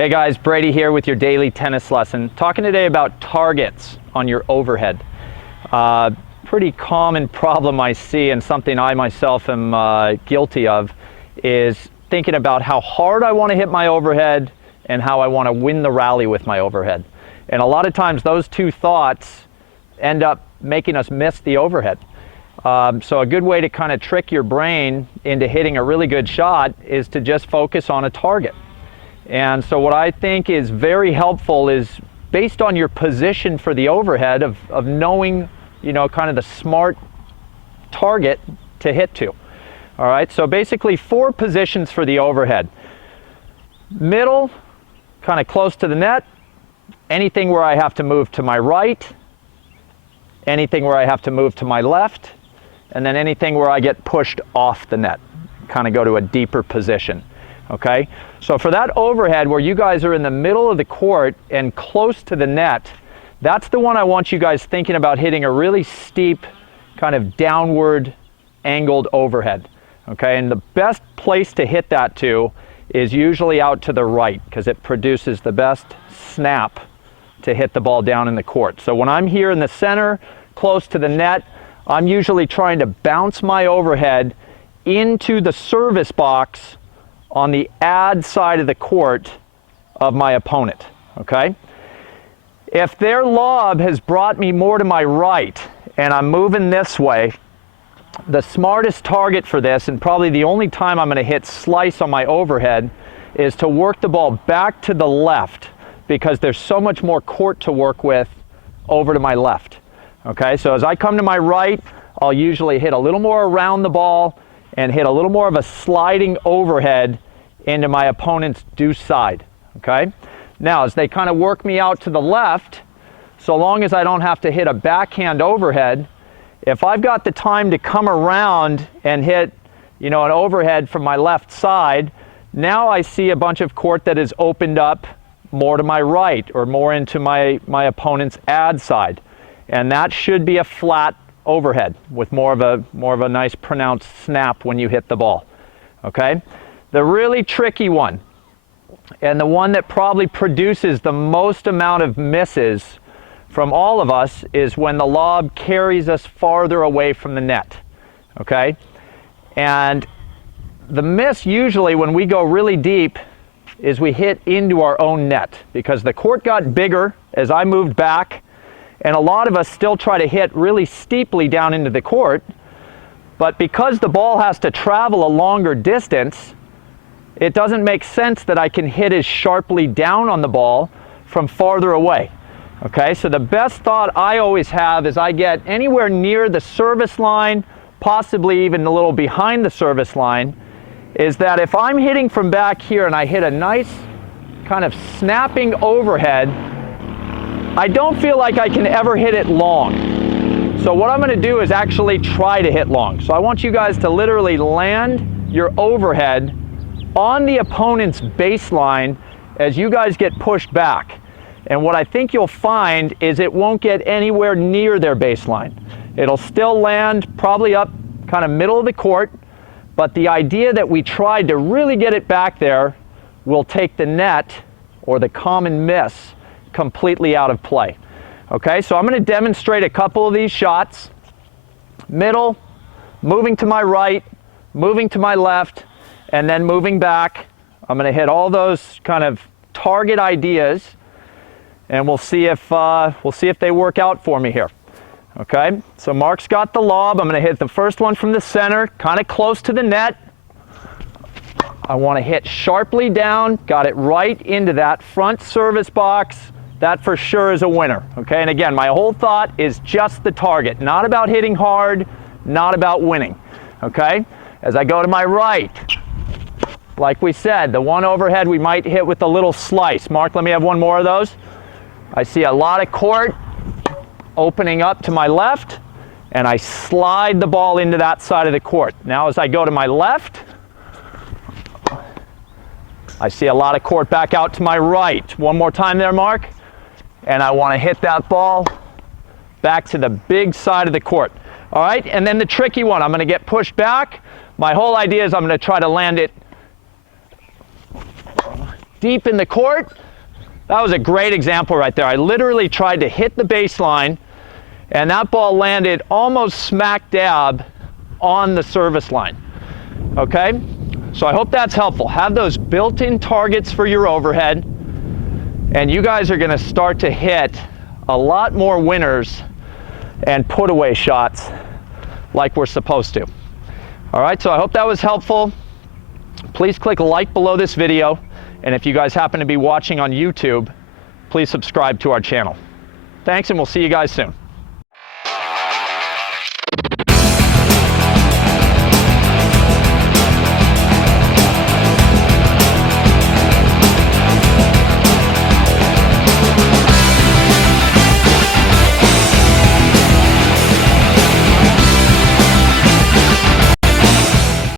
Hey guys, Brady here with your daily tennis lesson. Talking today about targets on your overhead. Pretty common problem I see, and something I myself am guilty of, is thinking about how hard I want to hit my overhead and how I want to win the rally with my overhead. And a lot of times those two thoughts end up making us miss the overhead. So a good way to kind of trick your brain into hitting a really good shot is to just focus on a target. And so what I think is very helpful is, based on your position for the overhead, of knowing, kind of the smart target to hit to. All right, so basically 4 positions for the overhead. Middle, kind of close to the net, anything where I have to move to my right, anything where I have to move to my left, and then anything where I get pushed off the net, kind of go to a deeper position. Okay, so for that overhead where you guys are in the middle of the court and close to the net, that's the one I want you guys thinking about hitting a really steep, kind of downward angled overhead. Okay, and the best place to hit that to is usually out to the right, because it produces the best snap to hit the ball down in the court. So when I'm here in the center, close to the net, I'm usually trying to bounce my overhead into the service box on the ad side of the court of my opponent, okay? If their lob has brought me more to my right and I'm moving this way, the smartest target for this, and probably the only time I'm gonna hit slice on my overhead, is to work the ball back to the left, because there's so much more court to work with over to my left, okay? So as I come to my right, I'll usually hit a little more around the ball and hit a little more of a sliding overhead into my opponent's deuce side, okay? Now, as they kind of work me out to the left, so long as I don't have to hit a backhand overhead, if I've got the time to come around and hit, an overhead from my left side, now I see a bunch of court that is opened up more to my right or more into my opponent's ad side. And that should be a flat overhead with more of a nice pronounced snap when you hit the ball, okay? The really tricky one, and the one that probably produces the most amount of misses from all of us, is when the lob carries us farther away from the net, okay? And the miss usually, when we go really deep, is we hit into our own net, because the court got bigger as I moved back, and a lot of us still try to hit really steeply down into the court, but because the ball has to travel a longer distance, it doesn't make sense that I can hit as sharply down on the ball from farther away. Okay, so the best thought I always have is I get anywhere near the service line, possibly even a little behind the service line, is that if I'm hitting from back here and I hit a nice kind of snapping overhead, I don't feel like I can ever hit it long. So what I'm going to do is actually try to hit long. So I want you guys to literally land your overhead on the opponent's baseline as you guys get pushed back. And what I think you'll find is it won't get anywhere near their baseline. It'll still land probably up kind of middle of the court, but the idea that we tried to really get it back there will take the net, or the common miss, completely out of play. Okay, so I'm going to demonstrate a couple of these shots. Middle, moving to my right, moving to my left, and then moving back. I'm going to hit all those kind of target ideas, and we'll see if they work out for me here. Okay, so Mark's got the lob. I'm going to hit the first one from the center, kind of close to the net. I want to hit sharply down, got it right into that front service box. That for sure is a winner. Okay, and again, my whole thought is just the target, not about hitting hard, not about winning. Okay, as I go to my right, like we said, the one overhead we might hit with a little slice. Mark, let me have one more of those. I see a lot of court opening up to my left, and I slide the ball into that side of the court. Now as I go to my left, I see a lot of court back out to my right. One more time there, Mark. And I want to hit that ball back to the big side of the court. All right, and then the tricky one, I'm going to get pushed back. My whole idea is I'm going to try to land it deep in the court. That was a great example right there. I literally tried to hit the baseline, and that ball landed almost smack dab on the service line. Okay? So I hope that's helpful. Have those built-in targets for your overhead, and you guys are going to start to hit a lot more winners and put away shots like we're supposed to. All right, so I hope that was helpful. Please click like below this video, and if you guys happen to be watching on YouTube, please subscribe to our channel. Thanks, and we'll see you guys soon.